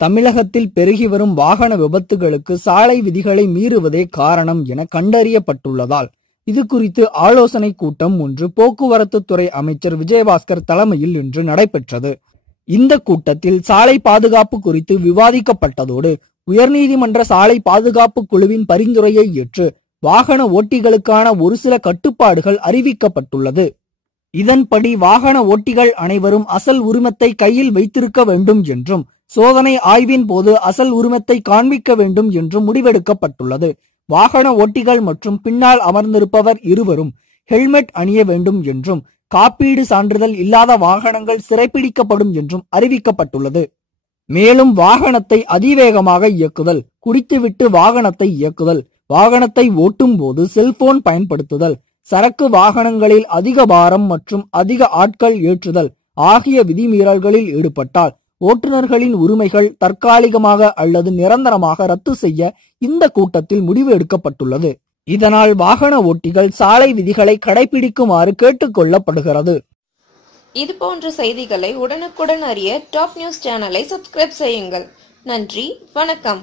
தமிழகத்தில் பெருகி வரும் வாகன விபத்துகளுக்கு சாலை விதிகளை மீறுவதே காரணம் என கண்டறியப்பட்டுள்ளதால் இது குறித்து ஆலோசனை கூட்டம் ஒன்று போக்குவரத்து துறை அமைச்சர் விஜயபாஸ்கர் தலைமையில் இன்று நடைபெற்றது. இந்த கூட்டத்தில் சாலை பாதுகாப்பு குறித்து விவாதிக்கப்பட்டதோடு உயர்நீதிமன்ற சாலை பாதுகாப்பு குழுவின் பரிந்துரையை ஏற்று வாகன ஓட்டிகளுக்கான ஒரு சில கட்டுப்பாடுகள் அறிவிக்கப்பட்டுள்ளது. இதன்படி வாகன ஓட்டிகள் அனைவரும் அசல் உரிமத்தை கையில் வைத்திருக்க வேண்டும் என்றும் சோதனை ஆய்வின் போது அசல் உரிமத்தை காண்பிக்க வேண்டும் என்றும் முடிவெடுக்கப்பட்டுள்ளது. வாகன ஓட்டிகள் மற்றும் பின்னால் அமர்ந்திருப்பவர் இருவரும் ஹெல்மெட் அணிய வேண்டும் என்றும் காப்பீடு சான்றிதழ் இல்லாத வாகனங்கள் சிறைப்பிடிக்கப்படும் என்றும் அறிவிக்கப்பட்டுள்ளது. மேலும் வாகனத்தை அதிவேகமாக இயக்குதல் குடித்துவிட்டு வாகனத்தை இயக்குதல் வாகனத்தை ஓட்டும் போது செல்போன் பயன்படுத்துதல் சரக்கு வாகனங்களில் அதிக பாரம் மற்றும் அதிக ஆட்கள் ஏற்றுதல் ஆகிய விதிமீறல்களில் ஈடுபட்டால் ஓட்டுநர்களின் உரிமைகள் தற்காலிகமாக அல்லது நிரந்தரமாக ரத்து செய்ய இந்த கூட்டத்தில் முடிவு எடுக்கப்பட்டுள்ளது. இதனால் வாகன ஓட்டிகள் சாலை விதிகளை கடைபிடிக்குமாறு கேட்டுக்கொள்ளப்படுகிறது. இது போன்ற செய்திகளை உடனுக்குடன் அறிய டாப் நியூஸ் சேனலை சப்ஸ்கிரைப் செய்யுங்கள். நன்றி வணக்கம்.